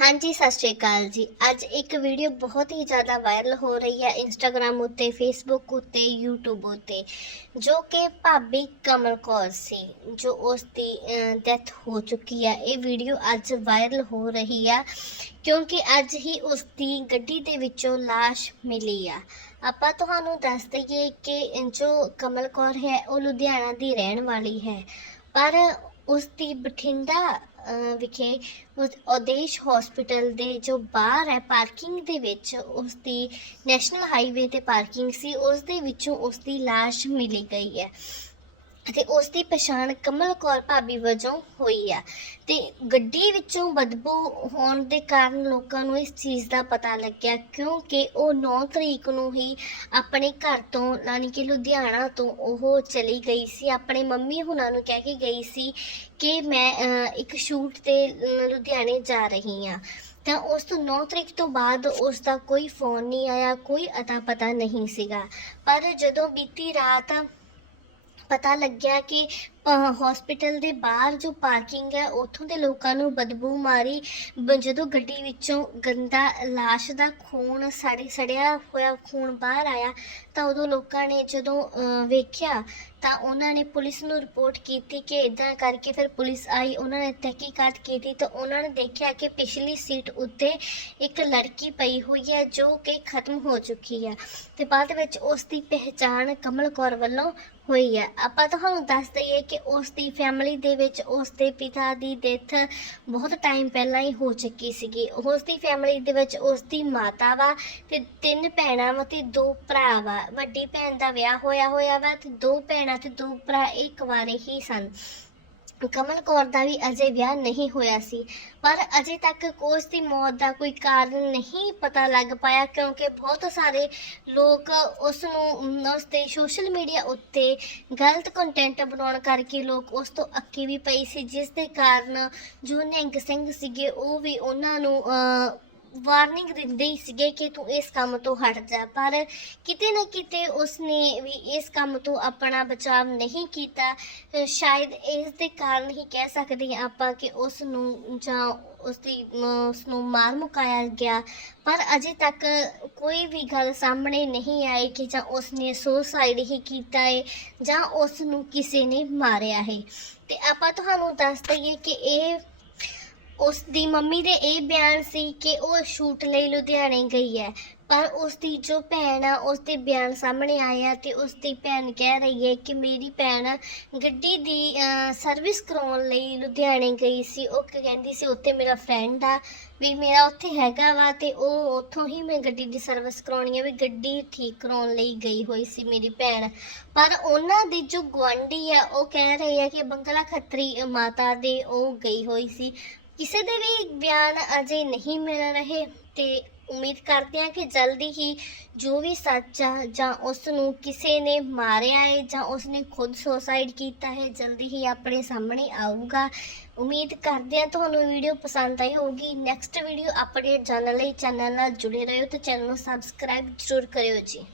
ਹਾਂਜੀ, ਸਤਿ ਸ਼੍ਰੀ ਅਕਾਲ ਜੀ। ਅੱਜ ਇੱਕ ਵੀਡੀਓ ਬਹੁਤ ਹੀ ਜ਼ਿਆਦਾ ਵਾਇਰਲ ਹੋ ਰਹੀ ਹੈ ਇੰਸਟਾਗ੍ਰam ਉੱਤੇ ਫੇਸਬੁੱਕ ਉੱਤੇ, YouTube ਉੱਤੇ, ਜੋ ਕਿ ਭਾਬੀ ਕਮਲ ਕੌਰ ਸੀ, ਜੋ ਉਸ ਦੀ ਡੈਥ ਹੋ ਚੁੱਕੀ ਹੈ। ਇਹ ਵੀਡੀਓ ਅੱਜ ਵਾਇਰਲ ਹੋ ਰਹੀ ਆ, ਕਿਉਂਕਿ ਅੱਜ ਹੀ ਉਸ ਦੀ ਗੱਡੀ ਦੇ ਵਿੱਚੋਂ লাশ ਮਿਲੀ ਆ। ਆਪਾਂ ਤੁਹਾਨੂੰ ਦੱਸ ਦਈਏ ਕਿ ਜੋ ਕਮਲ ਕੌਰ ਹੈ, ਉਹ ਲੁਧਿਆਣਾ ਦੀ ਰਹਿਣ ਵਾਲੀ ਹੈ। ਪਰ ਉਸ ਦੀ ਬਠਿੰਡਾ ਵਿਖੇ ਉਸ ਉਦੇਸ਼ ਹਸਪੀਟਲ ਦੇ ਜੋ ਬਾਹਰ ਹੈ ਪਾਰਕਿੰਗ ਦੇ ਵਿੱਚ ਉਸ ਦੀ ਨੈਸ਼ਨਲ ਹਾਈਵੇ ਤੇ ਪਾਰਕਿੰਗ ਸੀ ਉਸ ਦੇ ਵਿੱਚੋਂ ਉਸ ਦੀ লাশ ਮਿਲੀ ਗਈ ਹੈ। ਤੇ ਉਸ ਦੀ ਪਛਾਣ ਕਮਲ ਕੌਰ ਭਾਬੀ ਵਜੋਂ ਹੋਈ ਆ ਤੇ ਗੱਡੀ ਵਿੱਚੋਂ ਬਦਬੂ ਹੋਣ ਦੇ ਕਾਰਨ ਲੋਕਾਂ ਨੂੰ ਇਸ ਚੀਜ਼ ਦਾ ਪਤਾ ਲੱਗਿਆ ਕਿਉਂਕਿ ਉਹ 9 ਤਰੀਕ ਨੂੰ ਹੀ ਆਪਣੇ ਘਰ ਤੋਂ ਯਾਨੀ ਕਿ ਲੁਧਿਆਣਾ ਤੋਂ ਉਹ ਚਲੀ ਗਈ ਸੀ। ਆਪਣੇ ਮੰਮੀ ਹੁਣਾਂ ਨੂੰ ਕਹਿ ਕੇ ਗਈ ਸੀ ਕਿ ਮੈਂ ਇੱਕ ਸ਼ੂਟ ਤੇ ਅਹ, ਲੁਧਿਆਣੇ ਜਾ ਰਹੀ ਹਾਂ। ਤਾਂ ਉਸ ਤੋਂ 9 ਤਰੀਕ ਤੋਂ ਬਾਅਦ ਉਸ ਦਾ ਕੋਈ ਫੋਨ ਨਹੀਂ ਆਇਆ ਕੋਈ ਅਤਾ ਪਤਾ ਨਹੀਂ ਸੀਗਾ। ਪਰ ਜਦੋਂ ਬੀਤੀ ਰਾਤ ਪਤਾ ਲੱਗਿਆ ਕਿ ਹਸਪੀਟਲ ਦੇ ਬਾਹਰ ਜੋ ਪਾਰਕਿੰਗ ਹੈ ਉੱਥੋਂ ਦੇ ਲੋਕਾਂ ਨੂੰ ਬਦਬੂ ਮਾਰੀ ਬ- ਜਦੋਂ ਗੱਡੀ ਵਿੱਚੋਂ ਗੰਦਾ ਲਾਸ਼ ਦਾ ਖੂਨ ਸੜ ਸੜਿਆ ਹੋਇਆ ਖੂਨ ਬਾਹਰ ਆਇਆ ਤਾਂ ਉਦੋਂ ਲੋਕਾਂ ਨੇ ਜਦੋਂ ਅਹ, ਵੇਖਿਆ ਤਾਂ ਉਹਨਾਂ ਨੇ ਪੁਲਿਸ ਨੂੰ ਰਿਪੋਰਟ ਕੀਤੀ ਕਿ ਇਦਾਂ ਕਰਕੇ ਫਿਰ ਪੁਲਿਸ ਆਈ ਉਹਨਾਂ ਨੇ ਤਹਿਕੀਕਾਤ ਕੀਤੀ ਤਾਂ ਉਹਨਾਂ ਨੇ ਦੇਖਿਆ ਕਿ ਪਿਛਲੀ ਸੀਟ ਉੱਤੇ ਇੱਕ ਲੜਕੀ ਪਈ ਹੋਈ ਹੈ ਜੋ ਕਿ ਖਤਮ ਹੋ ਚੁੱਕੀ ਹੈ। ਤੇ ਬਾਅਦ ਵਿੱਚ ਉਸ ਦੀ ਪਹਿਚਾਣ ਕਮਲ ਕੌਰ ਵੱਲੋਂ ਹੋਈ ਹੈ। ਆਪਾਂ ਤੁਹਾਨੂੰ ਦੱਸ ਦਈਏ ਕਿ ਉਸ ਦੀ ਫੈਮਿਲੀ ਦੇ ਵਿੱਚ ਉਸ ਦੇ ਪਿਤਾ ਦੀ ਡੈਥ ਬਹੁਤ ਟਾਈਮ ਪਹਿਲਾਂ ਹੀ ਹੋ ਚੁੱਕੀ ਸੀਗੀ। ਉਸ ਦੀ ਫੈਮਿਲੀ ਦੇ ਵਿੱਚ ਉਸ ਦੀ ਮਾਤਾ ਵਾ ਤੇ ਤਿੰਨ ਭੈਣਾਂ ਵਾ ਤੇ ਦੋ ਭਰਾ ਵਾ। ਵੱਡੀ ਭੈਣ ਦਾ ਵਿਆਹ ਹੋਇਆ ਹੋਇਆ ਵਾ ਤੇ ਦੋ ਭੈਣਾਂ ਤੇ ਦੋ ਭਰਾ ਇੱਕ ਵਾਰੇ ਹੀ ਸਨ। ਕਮਲ ਕੌਰ ਦਾ ਵੀ ਅਜੇ ਵਿਆਹ ਨਹੀਂ ਹੋਇਆ ਸੀ। ਪਰ ਅਜੇ ਤੱਕ ਕੋਚ ਦੀ ਮੌਤ ਦਾ ਕੋਈ ਕਾਰਨ ਨਹੀਂ ਪਤਾ ਲੱਗ ਪਾਇਆ, ਕਿਉਂਕਿ ਬਹੁਤ ਸਾਰੇ ਲੋਕ ਉਸ ਨੂੰ, ਉਸ ਤੇ ਸੋਸ਼ਲ ਮੀਡੀਆ ਉੱਤੇ ਗਲਤ ਕੰਟੈਂਟ ਬਣਾਉਣ ਕਰਕੇ ਲੋਕ ਉਸ ਤੋਂ ਅੱਕੀ ਵੀ ਪਈ ਸੀ, ਜਿਸ ਦੇ ਕਾਰਨ ਜੋ ਨਿਹੰਗ ਸਿੰਘ ਸੀਗੇ, ਉਹ ਵੀ ਉਹਨਾਂ ਨੂੰ ਵਾਰਨਿੰਗ ਦਿੰਦੇ ਹੀ ਸੀਗੇ ਕਿ ਤੂੰ ਇਸ ਕੰਮ ਤੋਂ ਹਟ ਜਾ। ਪਰ ਕਿਤੇ ਨਾ ਕਿਤੇ ਉਸਨੇ ਵੀ ਇਸ ਕੰਮ ਤੋਂ ਆਪਣਾ ਬਚਾਅ ਨਹੀਂ ਕੀਤਾ। ਸ਼ਾਇਦ ਇਸ ਦੇ ਕਾਰਨ ਹੀ ਕਹਿ ਸਕਦੇ ਹਾਂ ਆਪਾਂ ਕਿ ਉਸ ਨੂੰ ਜਾਂ ਉਸ ਦੀ ਉਸ ਨੂੰ ਮਾਰ ਮੁਕਾਇਆ ਗਿਆ। ਪਰ ਅਜੇ ਤੱਕ ਕੋਈ ਵੀ ਗੱਲ ਸਾਹਮਣੇ ਨਹੀਂ ਆਈ ਕਿ ਜਾਂ ਉਸਨੇ ਸੁਸਾਈਡ ਹੀ ਕੀਤਾ ਹੈ ਜਾਂ ਉਸ ਨੂੰ ਕਿਸੇ ਨੇ ਮਾਰਿਆ ਹੈ ਤੇ ਆਪਾਂ ਤੁਹਾਨੂੰ ਦੱਸ ਦਈਏ ਕਿ ਇਹ ਉਸ ਦੀ ਮੰਮੀ ਦੇ ਇਹ ਬਿਆਨ ਸੀ ਕਿ ਉਹ ਸ਼ੂਟ ਲਈ ਲੁਧਿਆਣੇ ਗਈ ਹੈ। ਪਰ ਉਸ ਦੀ ਜੋ ਭੈਣ ਆ ਉਸ ਦੇ ਬਿਆਨ ਸਾਹਮਣੇ ਆਏ ਆ ਤੇ ਉਸ ਦੀ ਭੈਣ ਕਹਿ ਰਹੀ ਹੈ ਕਿ ਮੇਰੀ ਭੈਣ ਗੱਡੀ ਦੀ ਸਰਵਿਸ ਕਰਾਉਣ ਲਈ ਲੁਧਿਆਣੇ ਗਈ ਸੀ। ਉਹ ਕਹਿੰਦੀ ਸੀ, ਉੱਥੇ ਮੇਰਾ ਫਰੈਂਡ ਆ, ਵੀ ਮੇਰਾ ਉੱਥੇ ਹੈਗਾ ਵਾ ਤੇ ਉਹ ਉੱਥੋਂ ਹੀ ਮੈਂ ਗੱਡੀ ਦੀ ਸਰਵਿਸ ਕਰਾਉਣੀ ਆ, ਵੀ ਗੱਡੀ ਠੀਕ ਕਰਾਉਣ ਲਈ ਗਈ ਹੋਈ ਸੀ ਮੇਰੀ ਭੈਣ। ਪਰ ਉਹਨਾਂ ਦੀ ਜੋ ਗੁਆਂਢੀ ਆ, ਉਹ ਕਹਿ ਰਹੇ ਹੈ ਕਿ ਬੰਗਲਾ ਖੱਤਰੀ ਮਾਤਾ ਦੇ ਉਹ ਗਈ ਹੋਈ ਸੀ। ਕਿਸੇ ਦੇ ਵੀ ਬਿਆਨ ਅਜੇ ਨਹੀਂ ਮਿਲ ਰਹੇ ਤੇ ਉਮੀਦ ਕਰਦੇ ਹਾਂ ਕਿ ਜਲਦੀ ਹੀ ਜੋ ਵੀ ਸੱਚ ਆ ਜਾਂ ਉਸ ਨੂੰ ਕਿਸੇ ਨੇ ਮਾਰਿਆ ਹੈ ਜਾਂ ਉਸ ਨੇ ਖੁਦ ਸੁਸਾਈਡ ਕੀਤਾ ਹੈ, ਜਲਦੀ ਹੀ ਆਪਣੇ ਸਾਹਮਣੇ ਆਊਗਾ। ਉਮੀਦ ਕਰਦੇ ਹਾਂ ਤੁਹਾਨੂੰ ਵੀਡੀਓ ਪਸੰਦ ਆਈ ਹੋਊਗੀ। ਨੈਕਸਟ ਵੀਡੀਓ ਅਪਡੇਟ ਜਾਣਨ ਲਈ ਚੈਨਲ ਨਾਲ ਜੁੜੇ ਰਹੋ ਤੇ ਚੈਨਲ ਨੂੰ ਸਬਸਕ੍ਰਾਈਬ ਜ਼ਰੂਰ ਕਰਿਓ ਜੀ।